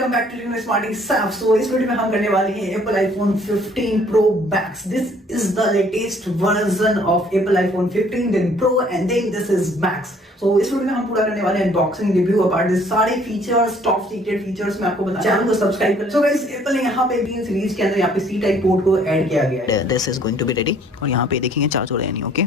Welcome back to smarting Saif. So इस video में हम करने वाले हैं Apple iPhone 15 pro max. This is the latest version of Apple iPhone 15 then pro and then this is max. So इस video में हम पूरा करने वाले हैं अनबॉक्सिंग रिव्यू अपार्ट दिस सारे फीचर्स, टॉप सीक्रेट फीचर्स मैं आपको बता। चैनल को सब्सक्राइब करें। सो गाइस एप्पल ने यहाँ पे 15 सीरीज के अंदर यहाँ पे सी टाइप पोर्ट को ऐड किया गया है। This is going to be ready और यहाँ पे देखेंगे चार्ज हो रहा है नहीं। ओके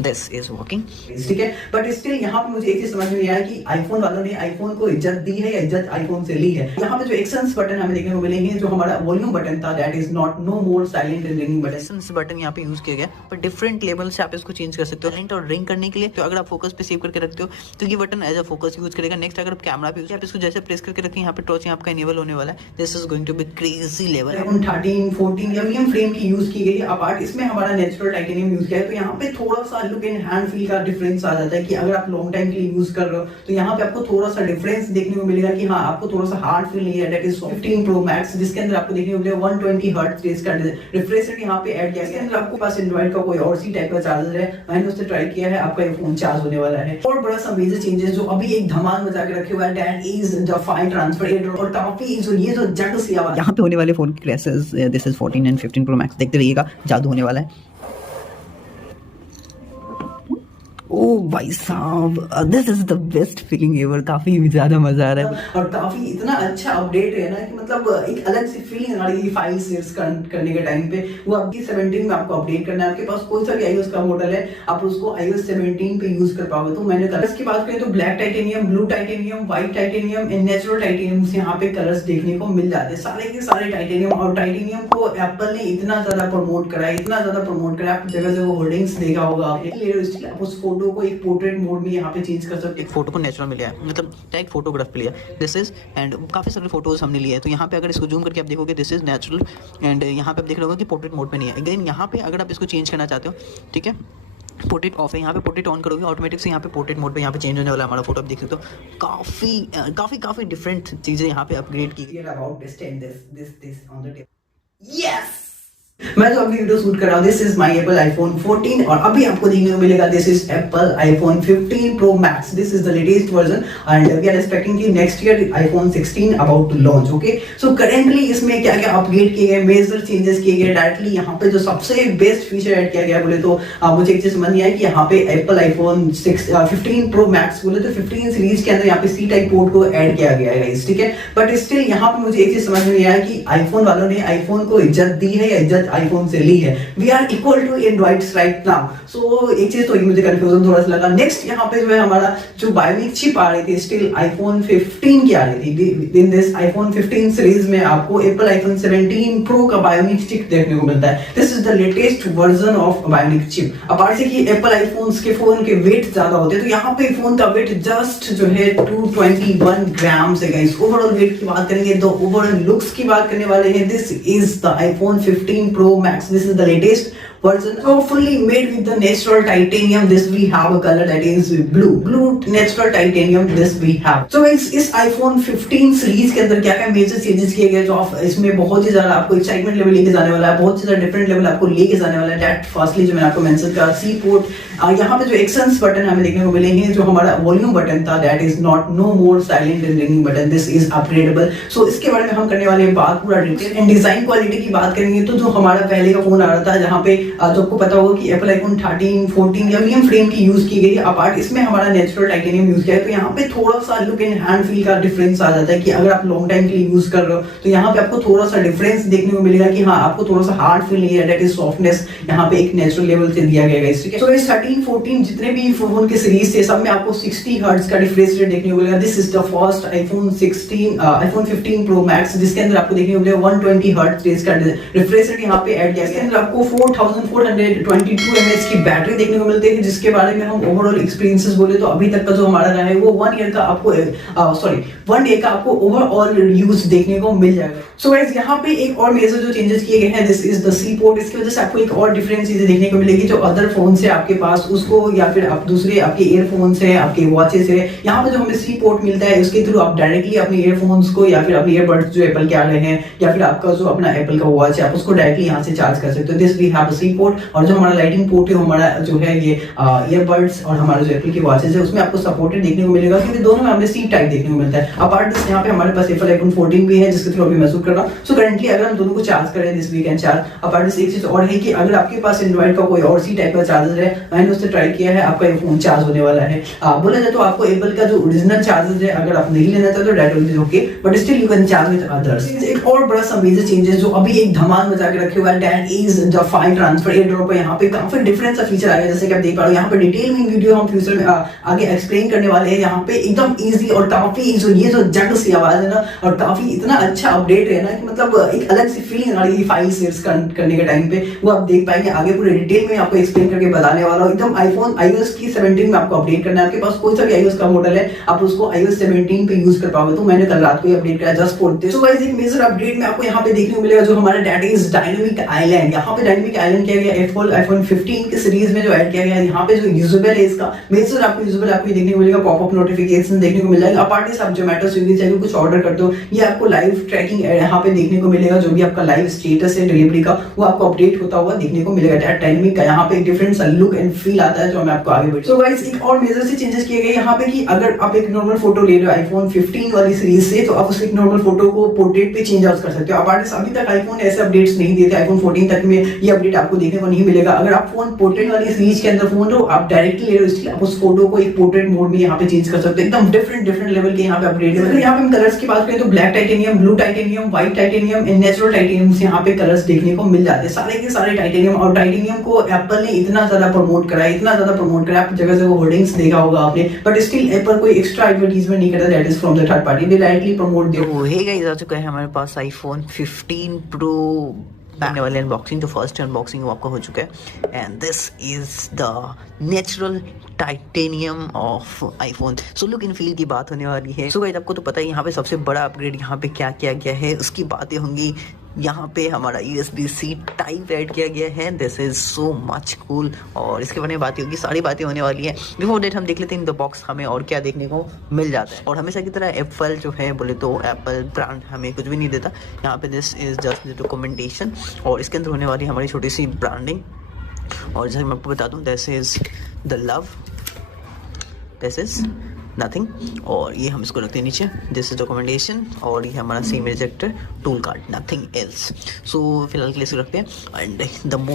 दिस इज वर्किंग, ठीक है। बट स्टिल यहाँ पे मुझे एक चीज समझ में नहीं आया कि आईफोन वालों ने आईफोन को इज्जत दी है या इज्जत आईफोन से ली है। यहाँ पे जो एक्शंस बटन हमें देखने को मिलेंगे, जो हमारा वॉल्यूम बटन था that is not no more silent and ringing button. Actions button यहाँ पे यूज किया गया, पर डिफरेंट लेवल से आप इसको चेंज कर सकते हो। साइलेंट और रिंग करने के लिए तो अगर आप फोकस पे सेव करके रखते हो तो ये button as a focus use करेगा। नेक्स्ट अगर आप कैमरा पे आप इसको जैसे प्रेस करके रखें, यहाँ पे टॉर्च आपका इनेबल होने वाला है। This is going to be crazy level. IPhone 13, 14 aluminium frame की यूज की गई है। अपार्ट इसमें हमारा नेचुरल टाइटेनियम यूज किया है, तो यहाँ पे थोड़ा सा लुक एंड हैंड फील का डिफरेंस आ जाता है कि अगर आप लॉन्ग टाइम के लिए यूज कर रहे हो तो यहाँ पे आपको थोड़ा सा डिफरेंस देखने को मिलेगा कि हाँ आपको थोड़ा सा हार्ड फील नहीं है। दैट इज 15 प्रो मैक्स, जिसके अंदर आपको देखने को मिलेगा 120 हर्ट्ज रेज का रिफ्रेश रेट यहाँ पे ऐड किया गया है। आपको पास एंड्रॉइड का कोई और सी टाइप का चार्जर है, मैंने उससे ट्राई किया है, आपका ये फोन चार्ज होने वाला है। और बड़ा सा मेजर चेंजेस जो अभी एक धमाल मचा के रखे हुआ है that is the file transfer air और काफी जो ये जो जट सी आवाज यहाँ पे होने वाले फोन की crashes. This is 14 and 15 pro max, देखते रहिएगा, जादू होने वाला है। ओ भाई साहब, this is the best feeling ever. काफी ज्यादा मजा आ रहा है और काफी इतना अच्छा अपडेट है ना कि मतलब एक अलग सी फीलिंग आ रही है फाइल शेयर करने के टाइम पे। वो आपकी 17 में आपको अपडेट करना है। आपके पास कोई सा भी iOS का मॉडल है, आप उसको iOS 17 पे यूज कर पाओगे। तो मैंने कलर्स की बात करें तो black titanium, blue titanium, white titanium and natural titanium से यहाँ पे कलर्स देखने को मिल जाते हैं। सारे के सारे टाइटेनियम। और टाइटेनियम को एप्पल ने इतना ज्यादा प्रमोट करा है, इतना ज्यादा प्रमोट करा, आप जगह जगह होर्डिंग्स देखा होगा। आप उस फोटो को एक पोर्ट्रेट मोड में यहाँ पे चेंज कर सकते हैं। एक फोटो को नेचुरल मिला है, मतलब टैग फोटोग्राफ पे लिया दिस इज, एंड काफी सारे फोटोज हमने लिए हैं। तो यहाँ पे अगर इसको जूम करके आप देखोगे दिस इज नेचुरल, एंड यहाँ पे आप देख रहे होगे कि पोर्ट्रेट मोड पे नहीं है। अगेन यहाँ पे अगर आप इसको चेंज करना चाहते हो, ठीक है, पोर्ट्रेट ऑफ है, यहाँ पे पोर्ट्रेट ऑन करोगे ऑटोमेटिक से यहाँ पे पोर्ट्रेट मोड पे यहाँ पे चेंज होने वाला है हमारा फोटो। आप देख सकते हो काफी डिफरेंट चीजें यहाँ पे अपग्रेड की गई। यस, मैं जो अभी वीडियो शूट कर रहा हूँ this is my Apple iPhone 14 और अभी आपको देखने को मिलेगा this is Apple iPhone 15 pro max. This is the latest version and we are expecting कि next year iPhone 16 about to launch. Okay, so currently इसमें क्या क्या अपग्रेड किए गए, मेजर चेंजेस किए गए। डायरेक्टली यहाँ पे जो सबसे बेस्ट फीचर ऐड किया गया बोले तो मुझे एक चीज समझ नहीं आई कि यहाँ पे एप्पल आईफोन 15 प्रो मैक्स बोले तो 15 सीरीज के अंदर यहाँ पे सी टाइप पोर्ट को ऐड किया गया है, ठीक है। बट स्टिल यहाँ पे मुझे एक चीज समझ में नहीं आया कि आईफोन वालों ने आईफोन को इज्जत दी है या इज्जत आईफोन से ली है। We are equal to androids right now. So एक चीज तो ये मुझे कंफ्यूजन थोड़ा सा लगा। नेक्स्ट यहाँ पे जो है हमारा जो बायोनिक चिप आ रही थी स्टिल आईफोन 15 की आ रही थी। इन दिस आईफोन 15 सीरीज में आपको एप्पल आईफोन 17 प्रो का बायोनिक चिप देखने को मिलता है। This is the latest version of bionic chip. Apart से कि एप्पल आईफोन्स के फोन के वेट ज्यादा होते हैं, तो यहाँ पे फोन का वेट जस्ट जो है 221 ग्राम है गाइस। ओवरऑल वेट की बात करेंगे तो ओवरऑल लुक्स की बात करने वाले हैं। This is the iPhone 15 pro max. This is the latest version, so fully made with the natural titanium. This we have a color that is blue natural titanium. This we have. So इस iPhone 15 series के अंदर क्या क्या major changes किए गए, जो इसमें बहुत ही ज्यादा आपको एक्साइटमेंट लेवल लेके जाने वाला है, बहुत ही ज्यादा डिफरेंट लेवल आपको लेके जाने वाला है। दैट फर्स्टली जो मैंने आपको मेंशन करा सी पोर्ट, यहाँ पे जो एक्शंस बटन हमें देखने को मिलेंगे, जो हमारा वॉल्यूम बटन था that is not no more silent and ringing button. This is upgradable. So इसके बारे में हम करने वाले हैं बात पूरा डिटेल। एंड डिजाइन क्वालिटी की बात करेंगे तो जो हमारा पहले का फोन आ रहा था जहाँ पे जो आपको पता होगा कि एप्पल आईफोन 13, 14 एल्यूमिनियम फ्रेम की यूज की गई है। अपार्ट इसमें हमारा नेचुरल टाइटेनियम यूज किया है, तो यहाँ पे थोड़ा सा लुक एंड हैंड फील का डिफरेंस आ जाता है कि अगर आप लॉन्ग टाइम के लिए यूज कर रहे हो तो यहाँ पे आपको थोड़ा सा डिफरेंस देखने को मिलेगा कि हाँ आपको थोड़ा सा हार्ड फील नहीं है। दैट इज सॉफ्टनेस यहाँ पे एक नेचुरल लेवल से दिया गया है। ठीक है, सो इस 13, 14 जितने भी फोन के सीरीज थे सब में आपको 60 हर्ट्ज का रिफ्रेश रेट देखने को मिलेगा। This is the first iPhone 15 pro max, जिसके अंदर आपको देखने को मिलेगा 120 हर्ट्ज का रिफ्रेश रेट यहाँ पे ऐड किया गया है। आपको 4422 mAh की बैटरी देखने को मिलती है, जिसके बारे में हम ओवरऑल एक्सपीरियंसेस बोले तो अभी तक का जो हमारा रहा है वो 1 ईयर का आपको 1 डे का आपको ओवरऑल यूज देखने को मिल जाएगा। सो गाइस यहाँ पे एक और मेजर जो चेंजेस किए गए हैं this is the C port. इसकी वजह से आपको एक और डिफरेंट चीजें देखने को मिलेगी, जो अदर फोन से आपके पास उसको या फिर आप दूसरे आपके ईयरफोन्स है, आपके वॉचेस है, यहाँ पे जो हमें सी पोर्ट मिलता है उसके थ्रू आप डायरेक्टली अपने ईयरफोन्स को या फिर अपने ईयरबड्स जो एप्पल के आ रहे हैं या फिर आपका जो अपना एप्पल का वॉच है आप उसको डायरेक्टली यहाँ से चार्ज कर सकते हो। This we have C USB port, और जो हमारा लाइटिंग पोर्ट है हमारा जो है ये ईयरबड्स और हमारा जो एप्पल की वॉचेस है उसमें आपको सपोर्टेड देखने को मिलेगा, क्योंकि दोनों में हमें सी टाइप देखने को मिलता है। अपार्ट दिस यहाँ पे हमारे पास एप्पल आईफोन 14 भी है जिसके थ्रू अभी मैं शूट कर रहा हूँ। सो करंटली अगर हम दोनों को चार्ज करें this weekend charge. Apart this एक चीज और है कि अगर आपके पास एंड्रॉइड का कोई और सी टाइप का चार्जर है, मैंने उससे ट्राई किया है, आपका फोन चार्ज होने वाला है। बोला जाए तो आपको एप्पल का जो ओरिजिनल चार्जर है अगर आप नहीं लेना चाहते तो that will be okay, but still you can charge with others. एक और बड़ा सा मेजर चेंजेस जो अभी एक धमाल मचा के रखे हुआ है, that is the file transfer airdrop. यहाँ पे काफी डिफरेंट सा फीचर आया है, जैसे कि आप देख पा रहे हो यहाँ पे डिटेल में वीडियो हम फ्यूचर में आगे एक्सप्लेन करने वाले हैं। यहाँ पे एकदम इजी और काफी जो ये जो जग सी आवाज है ना, और काफी इतना अच्छा अपडेट है ना कि मतलब एक अलग सी फीलिंग आ रही है फाइल शेयर करने के टाइम पे, वो आप देख पाएंगे आगे पूरे डिटेल में आपको एक्सप्लेन करके बताने वाला हूँ। एकदम आईफोन iOS की 17 में आपको अपडेट करना है। आपके पास कोई सा भी iOS का मॉडल है आप उसको iOS 17 पे यूज कर पाओगे, तो मैंने कल रात को ही अपडेट किया just for this. So guys एक मेजर अपडेट में आपको यहाँ पे देखने को मिलेगा जो हमारा डेटा इज डायनामिक आइलैंड। यहाँ पे डायनामिक आइलैंड किया गया एप्पल आईफोन 15 के सीरीज में जो ऐड किया गया है। यहाँ पे जो यूजेबल है इसका मेजर आपको यूजेबल आपको देखने को मिलेगा, पॉपअप नोटिफिकेशन देखने को मिल जाएगा। अपार्ट से आप जोमेटो स्विगी से कुछ ऑर्डर करते हो ये आपको लाइव ट्रैकिंग यहाँ पे देखने को मिलेगा, जो भी आपका लाइव स्टेटस है डिलीवरी का वो आपको अपडेट होता हुआ देखने को मिलेगा। डेटा डायनामिक का यहाँ पे एक डिफरेंट सा लुक एंड फील आता है जो मैं आपको आगे बढ़ूंगा। सो गाइस एक और मेजर से चेंजेस किए गए यहाँ पे कि अगर आप एक नॉर्मल फोटो ले रहे हो आईफोन 15 वाली सीरीज से, तो आप उस एक नॉर्मल फोटो को पोर्ट्रेट पे चेंज आउट कर सकते हो। अपार्ट अभी तक आईफोन ऐसे अपडेट्स नहीं देते, आईफोन 14 तक में ये अपडेट आपको देखने को नहीं मिलेगा। अगर आप फोन पोर्ट्रेट वाली सीरीज के अंदर फोन लो, आप डायरेक्टली ले रहे हो इसलिए आप उस फोटो को एक पोर्ट्रेट मोड में यहाँ पे चेंज कर सकते हो। एकदम डिफरेंट लेवल के यहाँ पे अपडेट है। अगर यहाँ पे हम कलर्स की बात करें तो black titanium, blue titanium, white titanium and natural titanium से यहाँ पे कलर्स देखने को मिल जाते हैं, सारे के सारे टाइटेनियम। और टाइटेनियम को एप्पल ने इतना ज्यादा प्रमोट करा है, इतना ज्यादा प्रमोट करा, आप जगह से वो होर्डिंग्स देखा होगा आपने, बट स्टिल एप्पल कोई एक्स्ट्रा एडवर्टाइजमेंट नहीं करता, that is from the third party, they directly promote their. तो हे गाइस आ चुका है हमारे पास आईफोन 15 प्रो आने वाले अनबॉक्सिंग। जो फर्स्ट अनबॉक्सिंग वो आपका हो चुका है and this is the natural titanium of iPhone. So look and feel की बात होने वाली है। सो गाइस आपको तो पता है यहाँ पे सबसे बड़ा अपग्रेड यहाँ पे क्या किया गया है उसकी बातें होंगी। यहाँ पे हमारा USB-C टाइप ऐड किया गया है, this is so much cool, और इसके बारे में बातें होगी, सारी बातें होने वाली है। बिफोर डेट हम देख लेते हैं इन द बॉक्स हमें और क्या देखने को मिल जाता है। और हमेशा की तरह एप्पल जो है बोले तो एप्पल ब्रांड हमें कुछ भी नहीं देता। यहाँ पे this is just the documentation, और इसके अंदर होने वाली हमारी छोटी सी ब्रांडिंग। और जैसे मैं आपको बता दूँ this is the love, this is nothing, और ये हम इसको रखते हैं नीचे, दिस इज डॉक्यूमेंटेशन, और ये हमारा SIM ejector tool card, nothing else. So फिलहाल के लिए इसको रखते हैं। And the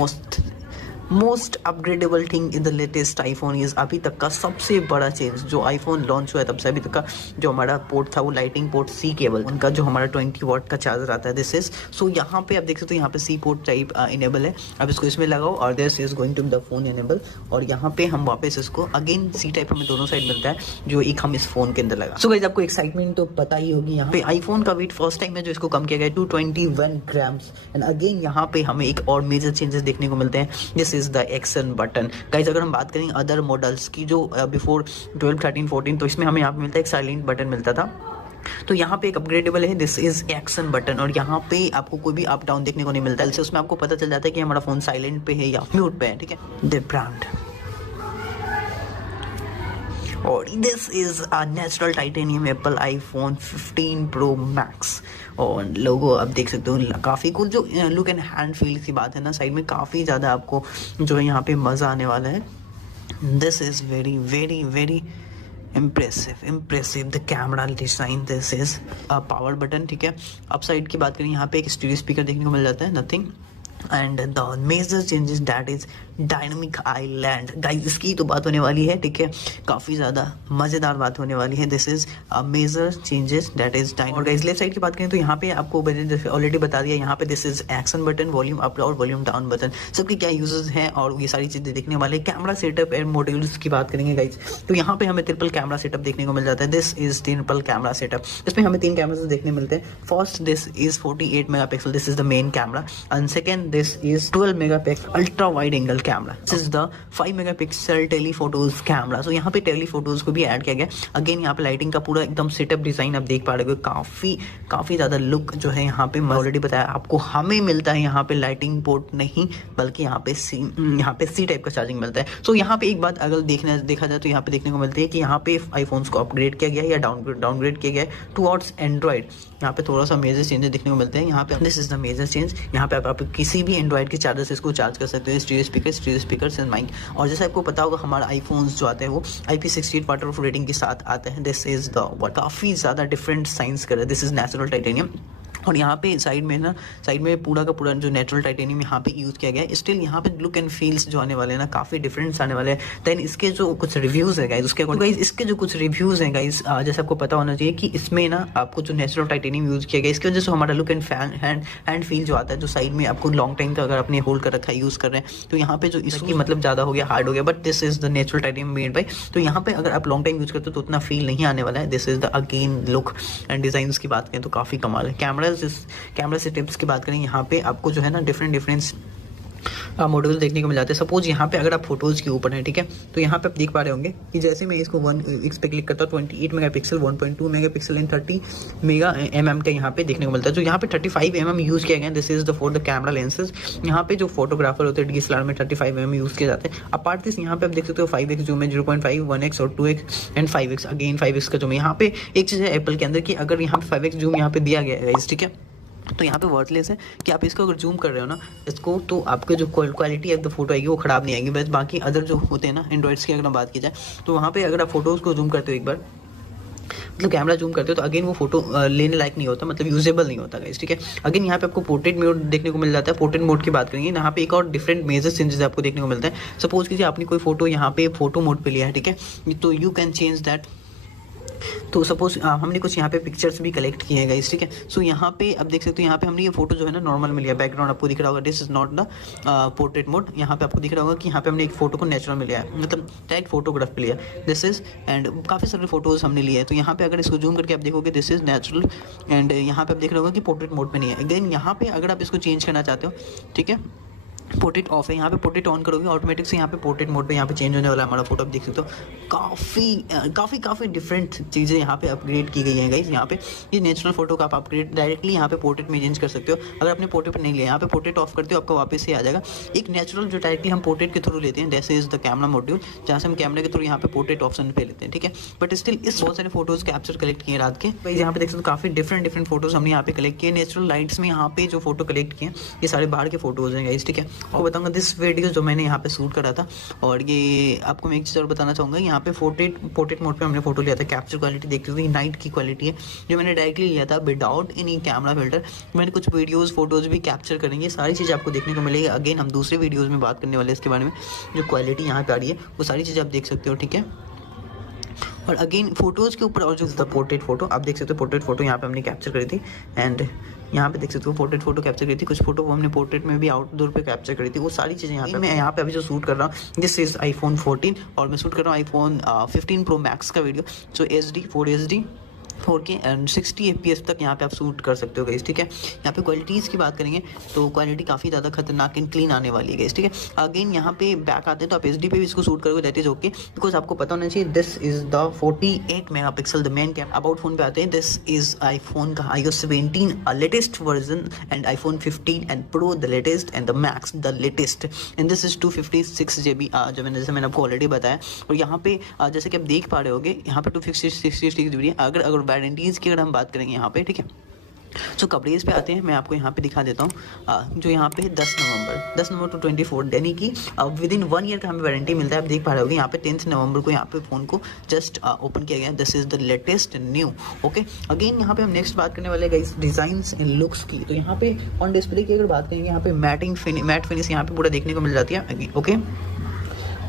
most upgradable thing in the latest iPhone is अभी तक का सबसे बड़ा चेंज जो आईफोन लॉन्च हुआ है तब से अभी तक का जो हमारा पोर्ट था वो लाइटिंग पोर्ट सी केबल, उनका जो हमारा 20 वाट का चार्जर आता है दिस इज। सो यहाँ पे आप देख सकते हो यहाँ पे सी पोर्ट टाइप इनेबल है, अब इसको इसमें लगाओ और this is going to the phone enable, और यहाँ पे हम वापस इसको अगेन सी टाइप हमें दोनों साइड मिलता है जो एक हम इस फोन के अंदर लगा। सो गाइस आपको एक्साइटमेंट तो पता ही होगी, यहाँ पे आईफोन का वेट फर्स्ट टाइम है जो इसको कम किया गया है 221 ग्राम्स। एंड अगेन यहाँ पे हमें एक और मेजर चेंजेस देखने को मिलते हैं, this is the action button. Guys अगर हम बात करें अदर मॉडल्स की जो बिफोर 12, 13, 14 तो इसमें हमें यहाँ पे मिलता है एक साइलेंट बटन मिलता था, तो यहाँ पे एक अपग्रेडेबल है, दिस इज एक्शन बटन, और यहाँ पे आपको कोई भी अप डाउन देखने को नहीं मिलता है, उसमें आपको पता चल जाता है कि हमारा फोन साइलेंट पे है या म्यूट पे है, ठीक है। द ब्रांड और this is a natural titanium Apple iPhone 15 pro max, और लोगो अब देख सकते हो काफ़ी कुल जो लुक एंड हैंड फील की बात है ना, साइड में काफ़ी ज़्यादा आपको जो है यहाँ पे मज़ा आने वाला है। This is very very very impressive the camera design, this is a power button, ठीक है। अप साइड की बात करें यहाँ पे एक स्टीरियो स्पीकर देखने को मिल जाता है, nothing. And the major changes that is Dynamic Island. Guys इसकी तो बात होने वाली है, ठीक है, काफ़ी ज़्यादा मज़ेदार बात होने वाली है। This is a major changes that is dynamic. और गाइस लेफ्ट साइड की बात करें तो यहाँ पे आपको ऑलरेडी बता दिया, यहाँ पे this is action button, volume up और वॉल्यूम डाउन बटन, सबके क्या यूजेस हैं और ये सारी चीज़ें देखने वाले। कैमरा सेटअप एंड मॉड्यूल्स की बात करेंगे गाइस, तो यहाँ पे हमें ट्रिपल कैमरा सेटअप देखने को मिल जाता है, this is triple camera setup. इसमें हमें 3 कैमरास देखने मिलते हैं। First this is 48 megapixel, this is the main camera, and second this is 12 megapixel ultra wide angle camera. This is the 5 megapixel telephotos camera. So यहाँ पे टेलीफोटोज को भी add किया गया। अगेन यहाँ पे लाइटिंग का पूरा एकदम सेटअप डिजाइन आप देख पा रहे हो, काफी ज्यादा लुक जो है यहाँ पे ऑलरेडी बताया आपको हमें मिलता है यहाँ पे लाइटिंग पोर्ट नहीं बल्कि यहाँ पे सी टाइप का चार्जिंग मिलता है। सो यहाँ पे एक बात अगर देखा जाए तो यहाँ पे देखने को मिलती है कि यहाँ पे आईफोन्स को अपग्रेड किया गया है या डाउनग्रेड किया गया है टुवर्ड्स एंड्रॉइड। यहाँ पे थोड़ा सा मेजर चेंजेस देखने को मिलते हैं। यहाँ पे this is the major change. यहाँ पे आप किसी भी एंड्रॉइड के चार्जर से इसको चार्ज कर सकते हो, स्टीरियो स्पीकर एंड माइक। और जैसे आपको पता होगा हमारा आईफोन्स जो आते हैं वो IP68 वाटरप्रूफ रेटिंग के साथ आते हैं। दिस इज द काफ़ी ज़्यादा डिफरेंट साइंस कर रहा है। This is natural titanium. और यहाँ पे साइड में पूरा का पूरा जो नेचुरल टाइटेनियम यहाँ पे यूज़ किया गया है। स्टिल यहाँ पे लुक एंड फील्स जो आने वाले हैं ना काफ़ी डिफरेंस आने वाले हैं। देन इसके जो कुछ रिव्यूज़ है गाइस उसके गाइस इसके जो कुछ रिव्यूज़ हैं गाइस जैसे आपको पता होना चाहिए कि इसमें ना आपको जो नेचुरल टाइटेनियम यूज़ किया गया इसकी वजह से हमारा लुक एंड हैंड फील जो आता है, जो साइड में आपको लॉन्ग टाइम का अगर आपने होल्ड कर रखा है यूज़ कर रहे हैं तो यहाँ पे जो इसकी मतलब ज़्यादा हो गया, हार्ड हो गया। But this is the natural titanium made by. तो यहाँ पे अगर आप लॉन्ग टाइम यूज़ करते हो तो उतना फील नहीं आने वाला है। This is the again look and design की बात करें तो काफ़ी कमाल है। कैमरा से टिप्स की बात करें यहाँ पे आपको जो है ना डिफरेंट मॉडल्स देखने को मिल जाते हैं। सपोज यहाँ पे अगर आप फोटोज़ के ऊपर हैं, ठीक है, तो यहाँ पे आप देख पा रहे होंगे कि जैसे मैं इसको इस पे क्लिक करता हूँ 28 megapixel 1.2 megapixel and 30 mega mm का यहाँ पे देखने को मिलता है। जो यहाँ पे 35 mm यूज़ किया गया है। This is the for the camera lenses. यहाँ पे जो फोटोग्राफर होते हैं DSLR में 35 mm यूज़ किए जाते हैं। अपार्ट दिस यहाँ पे आप देख सकते हो 5x जूम है, 0.5, 1x और 2x and 5x। Again 5x का जूम है। यहाँ पे एक चीज़ है एप्पल के अंदर कि अगर यहाँ पे 5x जूम यहाँ पे दिया गया है, ठीक है, तो यहाँ पे वर्थलेस है कि आप इसको अगर जूम कर रहे हो ना इसको तो आपके जो क्वालिटी ऑफ द फोटो आएगी वो ख़राब नहीं आएगी। बस बाकी अदर जो होते हैं ना एंड्रॉइड्स की अगर बात की जाए तो वहाँ पे अगर आप फोटोज़ को जूम करते हो एक बार मतलब कैमरा जूम करते हो तो अगेन वो फोटो लेने लायक नहीं होता, मतलब यूजेबल नहीं होता गाइस, ठीक है। अगेन यहाँ पे आपको पोर्ट्रेट मोड देखने को मिल जाता है। पोर्ट्रेट मोड की बात करेंगे यहाँ पे एक और डिफरेंट मेजर चेंजेस आपको देखने को मिलता है। सपोज कीजिए आपने कोई फोटो यहाँ पे फोटो मोड पे लिया है, ठीक है, तो यू कैन चेंज दैट। तो सपोज हमने कुछ यहाँ पे पिक्चर्स भी कलेक्ट किए हैं गाइस, ठीक है। सो यहाँ पे आप देख सकते हो यहाँ पे हमने ये फोटो जो है ना नॉर्मल में लिया, बैकग्राउंड आपको दिख रहा होगा। This is not the portrait mode. यहाँ पे आपको दिख रहा होगा कि यहाँ पे हमने एक फोटो को नेचुरल में लिया है, मतलब डायरेक्ट फोटोग्राफ पे लिया। दिस इज एंड काफ़ी सारे फोटोज हमने लिए हैं। तो यहाँ पे अगर इसको जूम करके आप देखोगे दिस इज नेचुरल एंड यहाँ पे आप देख रहे होगा कि पोर्ट्रेट मोड पे नहीं है। अगेन यहाँ पे अगर आप इसको चेंज करना चाहते हो, ठीक है, पोर्ट्रेट ऑफ है, यहाँ पे पोर्ट्रेट ऑन करोगे ऑटोमेटिक से यहाँ पे पोर्ट्रेट मोड पे यहाँ पे चेंज होने वाला है हमारा फोटो। आप देख सकते हो काफ़ी डिफरेंट चीज़ें यहाँ पे अपग्रेड की गई हैं गाइस। यहाँ पे ये नेचुरल फोटो का आप अपग्रेड डायरेक्टली यहाँ पे पोर्ट्रेट में चेंज कर सकते हो। अगर आपने पोर्ट्रेट पर नहीं लिया, यहाँ पे पोर्ट्रेट ऑफ करते हो आपका वापस से आ जाएगा एक नेचुरल जो डायरेक्टली हम पोर्ट्रेट के थ्रू लेते हैं। जैसे इज द कैमरा मॉड्यूल जहाँ से हम कैमरे के थ्रू यहाँ पे पोर्ट्रेट ऑप्शन पे लेते हैं, ठीक है। बट स्टिल इस बहुत सारे फोटोज़ कैप्चर कलेक्ट किए रात के भाई, यहाँ पे देख सकते हो काफ़ी डिफरेंट फोटोज़ हमने यहाँ पे कलेक्ट किए। नेचुरल लाइट्स में यहाँ पे जो फोटो कलेक्ट किए ये सारे बाहर के फोटोज़ हैं गाइस, ठीक है। आपको बताऊँगा दिस वीडियो जो मैंने यहाँ पे शूट करा था। और ये आपको मैं एक चीज़ और बताना चाहूँगा, यहाँ पे पोर्ट्रेट मोड पे हमने फोटो लिया था। कैप्चर क्वालिटी देखते हो नाइट की क्वालिटी है जो मैंने डायरेक्टली लिया था विदाउट एनी कैमरा फिल्टर। मैंने कुछ वीडियोस फोटोज़ भी कैप्चर करेंगे, सारी चीज़ आपको देखने को मिलेगी। अगेन हम दूसरे वीडियोज़ में बात करने वाले हैं इसके बारे में। जो क्वालिटी यहाँ पे आ रही है वो सारी चीज़ें आप देख सकते हो, ठीक है। और अगेन फोटोज़ के ऊपर और जो द पोर्ट्रेट फोटो आप देख सकते हो, पोर्ट्रेट फोटो यहाँ पे हमने कैप्चर करी थी एंड यहाँ पे देख सकते हो पोर्ट्रेट फोटो कैप्चर करी थी। कुछ फोटो वो हमने पोर्ट्रेट में भी आउटडोर पे कैप्चर करी थी, वो सारी चीज़ें यहाँ पे। मैं यहाँ पे अभी जो शूट कर रहा हूँ दिस इज iPhone 14 और मैं शूट कर रहा हूँ iPhone 15 Pro Max का video. So HD 4HD 4K and 60 FPS तक यहाँ पे आप शूट कर सकते हो गाइस, ठीक है। यहाँ पे क्वालिटीज़ की बात करेंगे तो क्वालिटी काफ़ी ज़्यादा खतरनाक एंड क्लीन आने वाली है गाइस, ठीक है। अगेन यहाँ पे बैक आते हैं तो आप HD पे भी इसको शूट करोगे दैट इज ओके, बिकॉज आपको पता होना चाहिए this is the 48 megapixel the main cam. About phone पे आते हैं, दिस इज आईफोन का iOS 17 latest version and iPhone 15 and Pro the latest and the Max the latest and this is 256 GB जो मैंने आपको ऑलरेडी बताया। और यहाँ पे जैसे कि आप देख पा रहे होगे यहाँ पे 256 GB है। अगर वारंटीज़ की अगर हम बात करेंगे यहाँ पे, ठीक है। सो कवरेज पे आते हैं, मैं आपको यहाँ पे दिखा देता हूँ जो यहाँ पे 10 नवंबर टू 24 यानी कि विद इन 1 ईयर का हमें वारंटी मिलता है। आप देख पा रहे होगे यहाँ पे 10 नवंबर को यहाँ पे फ़ोन को जस्ट ओपन किया गया है। This is the latest new, okay. Again यहाँ पे हम नेक्स्ट बात करने वाले गाइस डिज़ाइंस एंड लुक्स की। तो यहाँ पे ऑन डिस्प्ले की अगर बात करेंगे यहाँ पे मैट फिनिश यहाँ पे पूरा देखने को मिल जाती है, ओके।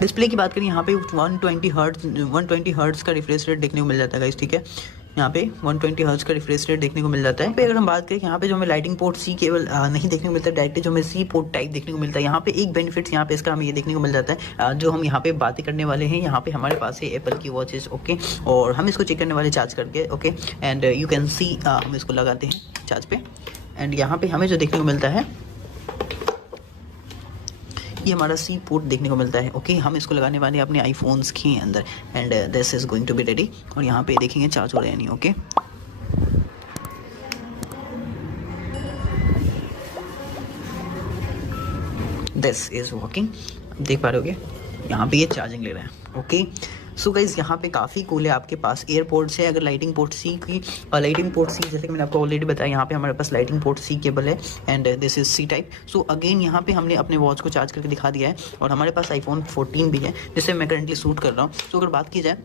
डिस्प्ले की बात करें यहाँ पे 120 हर्ट्ज़ का रिफ्रेश रेट देखने को मिल जाता है गाइस, ठीक है। यहाँ पे 120 हर्ट्ज़ का रिफ्रेश रेट देखने को मिल जाता है। पे अगर हम बात करें यहाँ पे जो हमें लाइटिंग पोर्ट सी केवल नहीं देखने को मिलता है, डायरेक्टली जो हमें सी पोर्ट टाइप देखने को मिलता है। यहाँ पे एक बेनिफिट्स यहाँ पे इसका हमें ये देखने को मिल जाता है जो हम यहाँ पे बातें करने वाले हैं। यहाँ पे हमारे पास है एप्पल की वॉचेस, ओके, और हम इसको चेक करने वाले चार्ज करके, okay. And you can see हम इसको लगाते हैं चार्ज पे एंड यहाँ पे हमें जो देखने को मिलता है ये हमारा सी पोर्ट देखने को मिलता है। ओके, हम इसको लगाने वाले हैं अपने आईफोन्स के अंदर and this is going to be ready. और यहाँ पे देखेंगे चार्ज हो रहा है नहीं। ओके, दिस इज वर्किंग, देख पा रहे होगे यहाँ पे ये चार्जिंग ले रहा है। ओके, सो गाइज यहाँ पे काफ़ी कूल है, आपके पास एयरपोर्ट्स है। अगर लाइटिंग पोर्ट सी की लाइटिंग पोर्ट सी जैसे कि मैंने आपको ऑलरेडी बताया, यहाँ पे हमारे पास लाइटिंग पोर्ट सी केबल है and this is C type. So again यहाँ पे हमने अपने वॉच को चार्ज करके दिखा दिया है और हमारे पास आईफोन 14 भी है जिससे मैं करंटली शूट कर रहा हूँ। सो अगर बात की जाए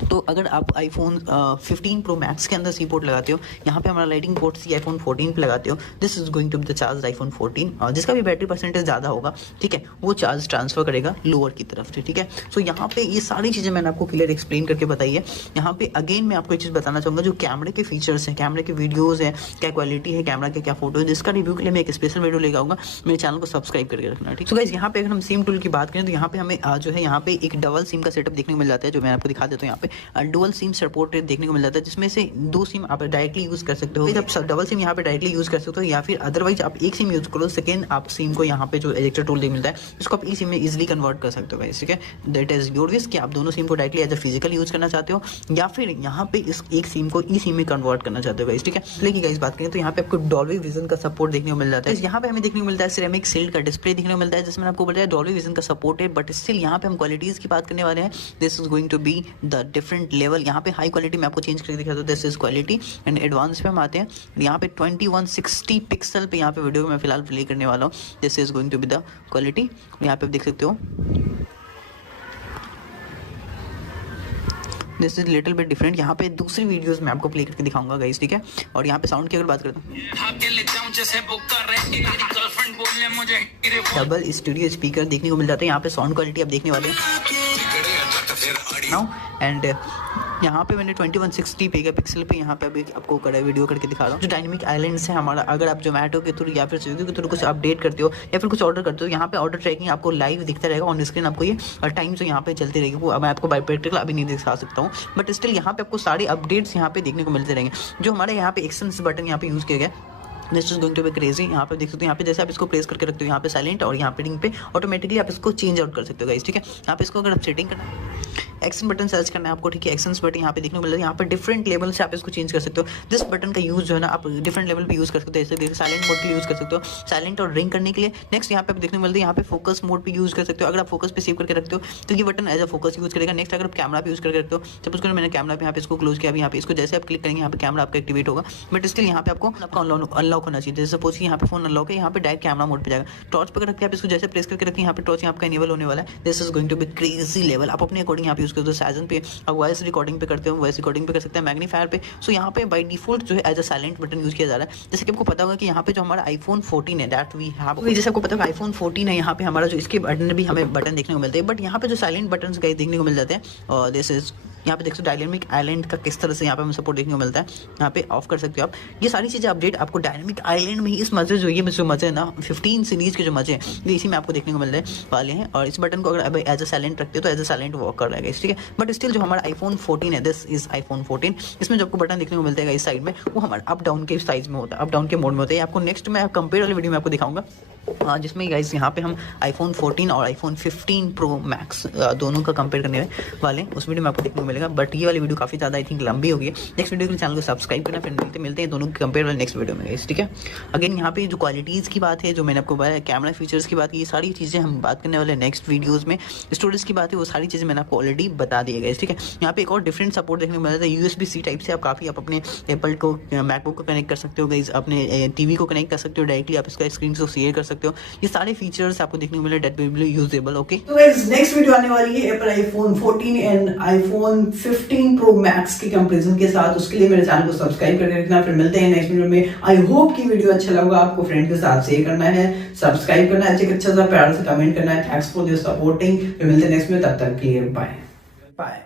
तो अगर आप आईफोन 15 प्रो मैक्स के अंदर सी पोर्ट लगाते हो, यहाँ पे हमारा लाइटिंग पोर्ट सी आईफोन 14 पे लगाते हो, this is going to be the charge iPhone 14 जिसका भी बैटरी परसेंटेज ज़्यादा होगा, ठीक है, वो चार्ज ट्रांसफर करेगा लोअर की तरफ से, ठीक है। सो यहाँ पे ये सारी चीज़ें मैंने आपको क्लियर एक्सप्लेन करके बताई है। यहाँ पे अगेन मैं आपको एक चीज़ बताना चाहूँगा, जो कैमरे के फीचर्स हैं, कैमरे के वीडियोज़ हैं, क्या क्वालिटी है कैमरा के, क्या फोटो है, जिसका रिव्यू के लिए मैं एक स्पेशल वीडियो लेकर आऊँगा। मेरे चैनल को सब्सक्राइब करके रखना, ठीक। सो गाइस यहाँ पे अगर हम सिम टूल की बात करें तो यहाँ पे हमें जो है यहाँ पे एक डबल सिम का सेटअप देखने को मिल जाता है, जो मैं आपको दिखा देता हूँ। यहाँ पे डुअल सिम सपोर्टेड देखने को मिल जाता है, जिसमें से 2 सिम आप डायरेक्टली यूज कर सकते हो। आप डबल सिम यहाँ पे डायरेक्टली यूज कर सकते हो या फिर अदरवाइज आप एक सिम यूज करो, सेकंड आप सिम को यहाँ पे जो एजेक्टर टूल मिलता है इसको आप ई सिम में इजीली कन्वर्ट कर सकते हो गाइस, ठीक है। दैट इज योर विश कि आप दोनों सिम को directly as a physical use करना चाहते हो या फिर यहाँ पे इस एक सिम को ई सिम में कन्वर्ट करना चाहते हो गाइस, ठीक है। लेकिन गाइस बात करें तो यहाँ पे आपको डॉल्बी विजन का सपोर्ट देखने को मिल जाता है। यहाँ पे हमें देखने को मिलता है सिरेमिक शील्ड का डिस्प्ले देखने को मिलता है, जिसमें आपको बताया डॉल्बी विजन का सपोर्ट है, बट स्टिल यहाँ पे हम क्वालिटीज की बात करने वाले हैं। This is going to be the different level. यहाँ पे हाई क्वालिटी में आपको चेंज करके दिखा दो, this is quality and advance पे हम आते हैं। यहाँ पे 2160 पिक्सल पे यहाँ पे वीडियो को मैं फिलहाल प्ले करने वाला हूँ। This is going to be the quality. यहाँ पे आप देख सकते हो this is little bit different. यहाँ पे दूसरी वीडियोस में आपको प्ले करके दिखाऊंगा गाइस, ठीक है। और यहाँ पे साउंड की अगर बात करता हूँ, डबल स्टूडियो स्पीकर देखने को मिल जाता है। यहाँ पे साउंड क्वालिटी आप देखने वाले नाउ एंड यहाँ पे मैंने 2160 मेगापिक्सल पे यहाँ पे अभी आपको वीडियो करके दिखा रहा हूँ। जो डायनेमिक आइलैंड्स है हमारा, अगर आप जोमेटो के थ्रू या फिर स्विगी के थ्रू कुछ अपडेट करते हो या फिर कुछ ऑर्डर करते हो, यहाँ पे ऑर्डर ट्रैकिंग आपको लाइव दिखता रहेगा ऑन स्क्रीन। आपको ये टाइम जो यहाँ पे चलती रहेगी वो मैं आपको बाय प्रैक्टिकल अभी नहीं दिखा सकता हूँ, बट स्टिल यहाँ पे आपको सारे अपडेट्स यहाँ पे देखने को मिलते रहेंगे। जो हमारे यहाँ पे एक्शंस बटन यहाँ पे यूज़ किया गया, this is going to be crazy. यहाँ पे देख सकते हो, यहाँ पे जैसे आप इसको प्रेस करके रखते हो यहाँ पे साइलेंट और यहाँ पे रिंग पे ऑटोमेटिकली आप इसको चेंज आउट कर सकते हो गाइस, ठीक है। यहाँ पे इसको अगर आप सेटिंग करना है, एक्शन बटन सर्च करना है आपको, ठीक है, एक्शन बटन यहाँ पे देखने को मिल रहा है। यहाँ पे डिफरेंट लेवल से आप इसको चेंज कर सकते हो। दिस बटन का यूज जो है ना आप डिफरेंट लेवल पे यूज कर सकते हो। जैसे साइलेंट मोड के लिए यूज कर सकते हो, साइलेंट और रिंग करने के लिए। नेक्स्ट यहाँ पे आप देखने को मिलता है यहाँ पे फोकस मोड पे यूज कर सकते हो। अगर आप फोकस पे सेव करके रखते हो तो ये button as a focus use करेगा। नेक्स्ट अगर आप कैमरा पे यूज करके रखते हो, सपोज करो मैंने कैमरा पे यहाँ पे इसको क्लोज किया, यहाँ पे इसको जैसे आप क्लिक करेंगे यहाँ पे कैमरा आपका एक्टिवेट होगा, बट स्टिल यहाँ पे आपको अनलॉक होना चाहिए। जैसे सपोज यहाँ पे फोन अनलॉक है, यहाँ पे डायरेक्ट कैमरा मोड पे जाएगा। टॉर्च पे रख के आप इसको जैसे प्रेस करके रखें, यहाँ पे टॉर्च आपका इनेबल होने वाला है। This is going to be crazy level. आप अपने अकॉर्डिंग यहाँ पे यूज करते हो। साइजन पे आप वॉइस रिकॉर्डिंग पे करते हो, वॉइस रिकॉर्डिंग पे कर सकते हैं, मैग्नीफायर पे। सो यहाँ पे बाय डिफॉल्ट जो है as a silent button use किया जा रहा है। जैसे कि आपको पता होगा कि यहाँ पे जो हमारा आईफोन 14 है दैट वी हैव, जैसे आपको पता है आईफोन 14 है, यहाँ पे हमारा जो इसके बटन भी हमें बटन देखने को मिलते हैं, बट यहाँ पे जो साइलेंट बटन गाइस देखने को मिल जाते हैं। और दिस इज यहाँ पे देख सकते हो डायनेमिक आइलैंड का किस तरह से यहाँ पे हमें सपोर्ट देखने को मिलता है। यहाँ पे ऑफ कर सकते हो आप। ये सारी चीज़ें अपडेट आपको डायनेमिक आइलैंड में ही इस मजे जो ये जो मजे है ना 15 सीरीज के जो मजे हैं ये इसी में आपको देखने को मिलने वाले हैं। और इस बटन को अगर अब एज अ साइलेंट रखते हो तो एज अ साइलेंट वर्क कर रहेगा, ठीक है। बट स्टिल जो हमारा आईफोन 14 है, दिस इज आईफोन 14, इसमें जो आपको बटन देखने को मिलता है इस साइड में वो हमारा अप डाउन के साइज में होता है, अप डाउन के मोड में होता है। आपको नेक्स्ट मैं कंपेयर वाली वीडियो में आपको दिखाऊंगा जिसमें गाइस यहाँ पे हम आईफोन 14 और आईफोन 15 प्रो मैक्स दोनों का कंपेयर करने वाले हैं। उस वीडियो में आपको देखने को मिलेगा, बट ये वाली वीडियो काफ़ी ज़्यादा आई थिंक लंबी होगी। नेक्स्ट वीडियो के लिए चैनल को सब्सक्राइब करना, फिर मिलते हैं दोनों के कंपेयर वाले नेक्स्ट वीडियो में गाइस, ठीक है। अगेन यहाँ पे जो क्वालिटीज़ की बात है, जो मैंने आपको बताया, कैमरा फीचर्स की बात की, ये सारी चीज़ें हम बात करने वाले नेक्स्ट वीडियोज़ में। स्टोरेज की बात है, वो सारी चीज़ें मैंने आपको ऑलरेडी बता दी है, ठीक है। यहाँ पे एक और डिफरेंट सपोर्ट देखने को मिलता है USB-C टाइप से। आप अपने एप्पल को मैकबुक को कनेक्ट कर सकते हो गाइस, अपने टीवी को कनेक्ट कर सकते हो डायरेक्टली, आप इसका स्क्रीन को शेयर कर सकते हो। ये सारे फीचर्स आपको देखने को मिले that will be usable, okay. तो गाइस नेक्स्ट वीडियो आने वाली है Apple iPhone 14 and iPhone 15 pro Max के कंपैरिजन के साथ। उसके लिए मेरे चैनल को सब्सक्राइब करके रखना। फिर मिलते हैं नेक्स्ट वीडियो में। आई होप कि वीडियो अच्छा लगा आपको, फ्रेंड के साथ शेयर करना है, सब्सक्राइब करना है, अच्छा सा प्यार से कमेंट करना है। Thanks for your supporting. फिर मिलते हैं नेक्स्ट में, तब तक के लिए बाय बाय।